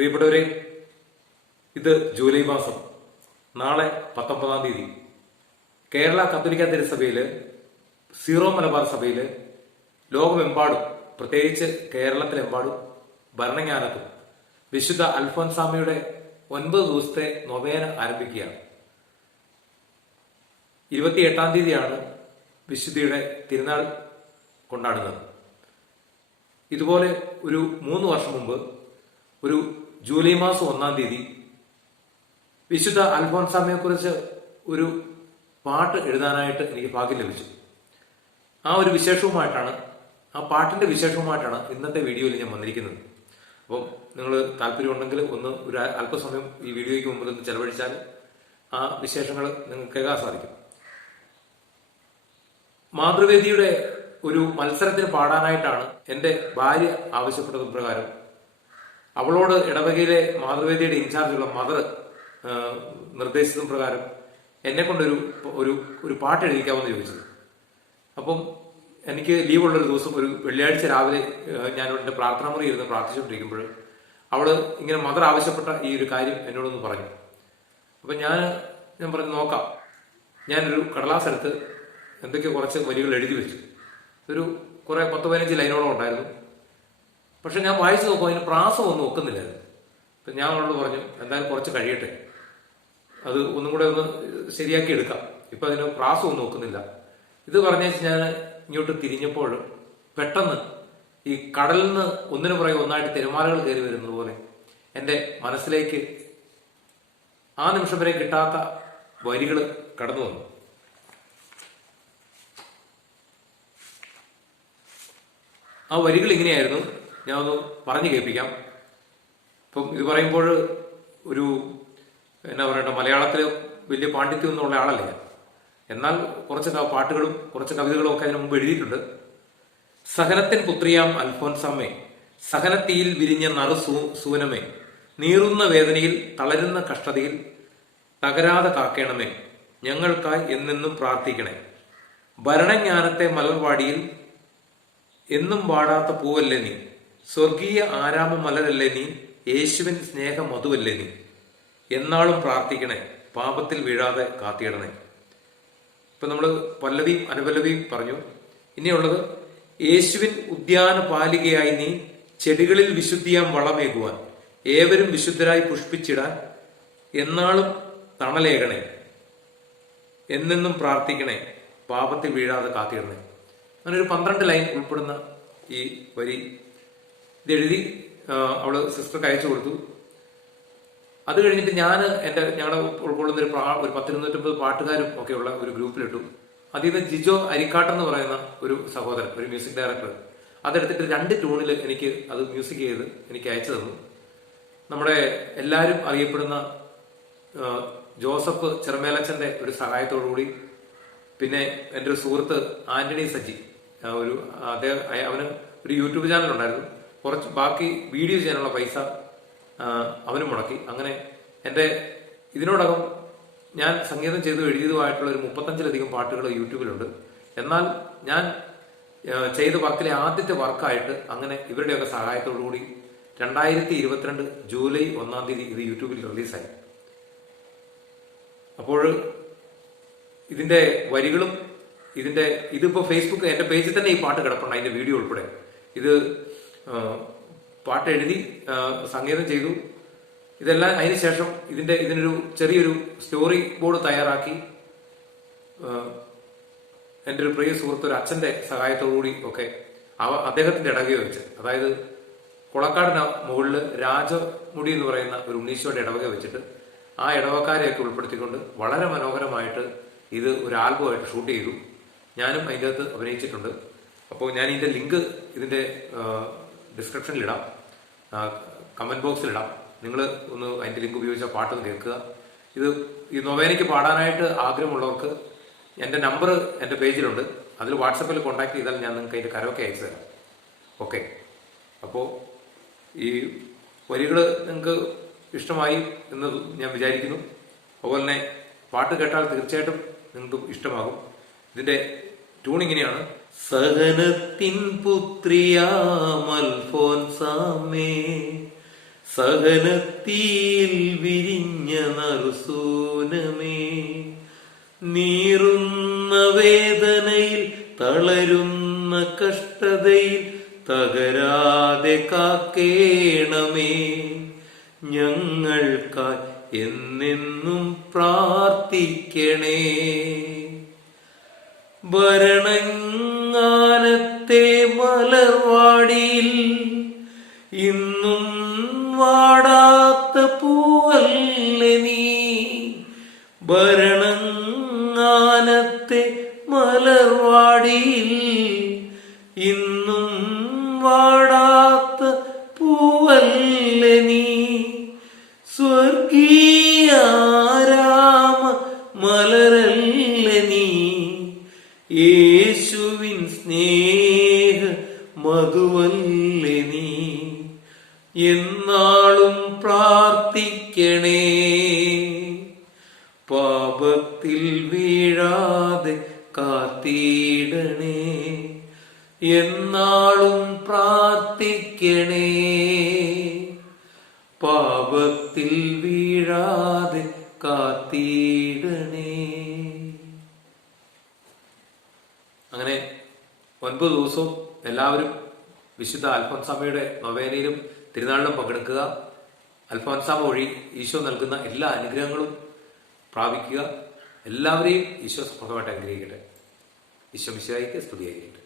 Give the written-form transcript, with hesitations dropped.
പ്രിയപ്പെട്ടവരെ, ഇത് ജൂലൈ മാസം. നാളെ 19-ാം തീയതി കേരള കത്തോലിക്ക തിരുസഭയില്, സീറോ മലബാർ സഭയില് ലോകമെമ്പാടും, പ്രത്യേകിച്ച് കേരളത്തിലെമ്പാടും ഭരണങ്ങാനത്തും വിശുദ്ധ അൽഫോൻസാമ്മയുടെ 9 ദിവസത്തെ നൊവേന ആരംഭിക്കുകയാണ്. 28-ാം തീയതിയാണ് വിശുദ്ധിയുടെ തിരുനാൾ കൊണ്ടാടുന്നത്. ഇതുപോലെ ഒരു 3 വർഷം മുമ്പ് ഒരു ജൂലൈ മാസം 1-ാം തീയതി വിശുദ്ധ അൽഫോൻസാമ്മയെ കുറിച്ച് ഒരു പാട്ട് എഴുതാനായിട്ട് എനിക്ക് ഭാഗ്യം ലഭിച്ചു. ആ പാട്ടിന്റെ വിശേഷവുമായിട്ടാണ് ഇന്നത്തെ വീഡിയോയിൽ ഞാൻ വന്നിരിക്കുന്നത്. അപ്പം നിങ്ങൾ താല്പര്യമുണ്ടെങ്കിൽ ഒരു അല്പസമയം ഈ വീഡിയോയ്ക്ക് മുമ്പിൽ ഒന്ന് ചെലവഴിച്ചാൽ ആ വിശേഷങ്ങൾ നിങ്ങൾക്ക് കേൾക്കാൻ സാധിക്കും. മാതൃവേദിയുടെ ഒരു മത്സരത്തിന് പാടാനായിട്ടാണ് എൻ്റെ ഭാര്യ ആവശ്യപ്പെട്ടത് പ്രകാരം അവളോട് ഇടവകയിലെ മാതൃവേദിയുടെ ഇൻചാർജുള്ള മദർ നിർദ്ദേശിച്ചതും പ്രകാരം എന്നെ കൊണ്ടൊരു ഒരു പാട്ട് എഴുതിക്കാമെന്ന് ചോദിച്ചത്. അപ്പം എനിക്ക് ലീവുള്ളൊരു ദിവസം, ഒരു വെള്ളിയാഴ്ച രാവിലെ ഞാൻ എൻ്റെ പ്രാർത്ഥനാ മുറി ഇരുന്ന് പ്രാർത്ഥിച്ചുകൊണ്ടിരിക്കുമ്പോൾ അവള് ഇങ്ങനെ മദർ ആവശ്യപ്പെട്ട ഈ ഒരു കാര്യം എന്നോടൊന്ന് പറഞ്ഞു. അപ്പം ഞാൻ പറഞ്ഞു നോക്കാം. ഞാനൊരു കടലാസ് എടുത്ത് എന്തൊക്കെയോ കുറച്ച് വരികൾ എഴുതി വെച്ചു. ഒരു കുറെ 10-15 ലൈനോളം ഉണ്ടായിരുന്നു. പക്ഷെ ഞാൻ വായിച്ചു നോക്കുമ്പോൾ അതിന് പ്രാസം ഒന്നും ഒക്കുന്നില്ലായിരുന്നു. അപ്പം ഞാൻ അവളോട് പറഞ്ഞു, എന്തായാലും കുറച്ച് കഴിയട്ടെ, അത് ഒന്നും കൂടെ ഒന്ന് ശരിയാക്കി എടുക്കാം, ഇപ്പം അതിന് പ്രാസം ഒന്നും ഒക്കുന്നില്ല. ഇത് പറഞ്ഞേച്ച് ഞാൻ ഇങ്ങോട്ട് തിരിഞ്ഞപ്പോൾ പെട്ടെന്ന് ഈ കടലിൽ നിന്ന് ഒന്നിനു പുറകെ ഒന്നായിട്ട് തിരമാലകൾ കയറി വരുന്നത് പോലെ എൻ്റെ മനസ്സിലേക്ക് ആ നിമിഷം വരെ കിട്ടാത്ത വരികൾ കടന്നു വന്നു. ആ വരികൾ ഇങ്ങനെയായിരുന്നു. ഞാൻ ഒന്ന് പറഞ്ഞു കേൾപ്പിക്കാം. ഇപ്പം ഇത് പറയുമ്പോൾ ഒരു എന്നാ പറയട്ടെ, മലയാളത്തിൽ വലിയ പാണ്ഡിത്യമൊന്നും ഉള്ള ആളല്ല ഞാൻ. എന്നാൽ കുറച്ച് പാട്ടുകളും കുറച്ച് കവിതകളും ഒക്കെ അതിന് മുമ്പ് എഴുതിയിട്ടുണ്ട്. സഹനത്തിൻ പുത്രിയാം അൽഫോൻസാമ്മേ, സഹനത്തീയിൽ വിരിഞ്ഞ സൂനമേ, നീറുന്ന വേദനയിൽ തളരുന്ന കഷ്ടതയിൽ തകരാതെ കാക്കേണമേ, ഞങ്ങൾക്കായി എന്നെന്നും പ്രാർത്ഥിക്കണേ. ഭരണജ്ഞാനത്തെ മലർവാടിയിൽ എന്നും വാടാത്ത പൂവല്ലേ നീ, സ്വർഗീയ ആരാമ മലരല്ലേ നീ, യേശുവിൻ സ്നേഹ മധുവല്ലേ നീ, എന്നാളും പ്രാർത്ഥിക്കണേ, പാപത്തിൽ വീഴാതെ കാത്തിയിടണേ. ഇപ്പൊ നമ്മൾ പല്ലവിയും അനുപല്ലവിയും പറഞ്ഞു. ഇനിയുള്ളത്, യേശുവിൻ ഉദ്യാന പാലികയായി നീ, ചെടികളിൽ വിശുദ്ധിയാം വളമേകുവാൻ, ഏവരും വിശുദ്ധരായി പുഷ്പിച്ചിടാൻ, എന്നാളും തണലേകണേ, എന്നെന്നും പ്രാർത്ഥിക്കണേ, പാപത്തിൽ വീഴാതെ കാത്തിയിടണേ. അങ്ങനെ ഒരു 12 ലൈൻ ഉൾപ്പെടുന്ന ഈ വരി ഇതെഴുതി അവള് സിസ്റ്റർക്ക് അയച്ചു കൊടുത്തു. അത് കഴിഞ്ഞിട്ട് ഞങ്ങളുടെ ഉൾക്കൊള്ളുന്ന ഒരു 10-250 പാട്ടുകാരും ഒക്കെയുള്ള ഒരു ഗ്രൂപ്പിലിട്ടു. അതിൽ നിന്ന് ജിജോ അരിക്കാട്ടെന്ന് പറയുന്ന ഒരു സഹോദരൻ, ഒരു മ്യൂസിക് ഡയറക്ടർ, അതെടുത്തിട്ട് 2 ട്യൂണിൽ എനിക്ക് അത് മ്യൂസിക് ചെയ്ത് എനിക്ക് അയച്ചു തന്നു. നമ്മുടെ എല്ലാവരും അറിയപ്പെടുന്ന ജോസഫ് ചെറുമേലച്ചന്റെ ഒരു സഹായത്തോടുകൂടി, പിന്നെ എൻ്റെ ഒരു സുഹൃത്ത് ആന്റണി സജി, അവന് ഒരു യൂട്യൂബ് ചാനൽ ഉണ്ടായിരുന്നു. കുറച്ച് ബാക്കി വീഡിയോ ചെയ്യാനുള്ള പൈസ അവനും മുടക്കി. അങ്ങനെ എൻ്റെ ഇതിനോടകം ഞാൻ സംഗീതം ചെയ്തു എഴുതിയതുമായിട്ടുള്ള ഒരു 35-ലധികം പാട്ടുകൾ യൂട്യൂബിലുണ്ട്. എന്നാൽ ഞാൻ ചെയ്ത വർക്കിലെ ആദ്യത്തെ വർക്കായിട്ട് അങ്ങനെ ഇവരുടെയൊക്കെ സഹായത്തോടുകൂടി 2022 ജൂലൈ 1-ാം തീയതി ഇത് യൂട്യൂബിൽ റിലീസായി. അപ്പോൾ ഇതിന്റെ വരികളും ഇതിപ്പോ ഫേസ്ബുക്ക് എൻ്റെ പേജിൽ തന്നെ ഈ പാട്ട് കിടപ്പുണ്ട്, അതിന്റെ വീഡിയോ ഉൾപ്പെടെ. ഇത് പാട്ട് എഴുതി സംഗീതം ചെയ്തു. ഇതെല്ലാം അതിനുശേഷം ഇതിനൊരു ചെറിയൊരു സ്റ്റോറി ബോർഡ് തയ്യാറാക്കി എൻ്റെ ഒരു പ്രിയ സുഹൃത്ത്, ഒരു അച്ഛന്റെ സഹായത്തോടുകൂടി ഒക്കെ അദ്ദേഹത്തിന്റെ ഇടവക വെച്ച്, അതായത് കുളക്കാടിന് മുകളിൽ രാജമുടി എന്ന് പറയുന്ന ഒരു ഉണ്ണീശോയുടെ ഇടവക വെച്ചിട്ട് ആ ഇടവക്കാരെയൊക്കെ ഉൾപ്പെടുത്തിക്കൊണ്ട് വളരെ മനോഹരമായിട്ട് ഇത് ഒരു ആൽബമായിട്ട് ഷൂട്ട് ചെയ്തു. ഞാനും അതിൻ്റെ അകത്ത് അഭിനയിച്ചിട്ടുണ്ട്. അപ്പോൾ ഞാൻ ഇതിന്റെ ലിങ്ക് ഇതിന്റെ ഡിസ്ക്രിപ്ഷനിലിടാം, കമന്റ് ബോക്സിലിടാം. നിങ്ങൾ ഒന്ന് അതിന്റെ ലിങ്ക് ഉപയോഗിച്ച പാട്ടൊന്ന് കേൾക്കുക. ഈ നൊവേനയ്ക്ക് പാടാനായിട്ട് ആഗ്രഹമുള്ളവർക്ക് എൻ്റെ നമ്പർ എൻ്റെ പേജിലുണ്ട്, അതിൽ വാട്സപ്പിൽ കോൺടാക്ട് ചെയ്താൽ ഞാൻ നിങ്ങൾക്ക് അതിന്റെ കരമൊക്കെ അയച്ചു തരാം. ഓക്കെ, അപ്പോൾ ഈ വരികൾ നിങ്ങൾക്ക് ഇഷ്ടമായി എന്ന് ഞാൻ വിചാരിക്കുന്നു. അതുപോലെ തന്നെ പാട്ട് കേട്ടാൽ തീർച്ചയായിട്ടും നിങ്ങൾക്കും ഇഷ്ടമാകും. ഇതിന്റെ ട്യൂൺ ഇങ്ങനെയാണ്. സഹനത്തിൻ പുത്രിയാം അൽഫോൻസാമ്മേ, സഹനത്തിൽ വിരിഞ്ഞ നറുസൂനമേ, നീറുന്ന വേദനയിൽ തളരുന്ന കഷ്ടതയിൽ തകരാതെ കാക്കേണമേ. ഞങ്ങൾക്കായി എന്നെന്നും പ്രാർത്ഥിക്കണേ. ഭരണങ്ങാനത്തെ മലർവാടിയിൽ ഇന്നും വാടാത്ത പൂവല്ലേ നീ. ഭരണങ്ങാനത്തെ മലർവാടിയിൽ ഇന്നും വാടാത്ത പൂവല്ലേ നീ. സ്വർഗീയാരാമ മലരല്ലേ നീ. യേശുവിൻ സ്നേഹ മധുവല്ലേ നീ. എന്നാളും പ്രാർത്ഥിക്കണേ. പാപത്തിൽ വീഴാതെ കാത്തിടണേ. എന്നാളും പ്രാർത്ഥിക്കണേ. പാപത്തിൽ വീഴാതെ കാത്തിടണേ. അങ്ങനെ 9 ദിവസവും എല്ലാവരും വിശുദ്ധ അൽഫോൻസാമയുടെ നൊവേനയിലും തിരുനാളിലും പങ്കെടുക്കുക. അൽഫോൻസാമ വഴി ഈശോ നൽകുന്ന എല്ലാ അനുഗ്രഹങ്ങളും പ്രാപിക്കുക. എല്ലാവരെയും ഈശോ സമൃദ്ധമായിട്ട് അനുഗ്രഹിക്കട്ടെ. ഈശോ മിശിഹായിക്ക് സ്തുതിയായിരിക്കട്ടെ.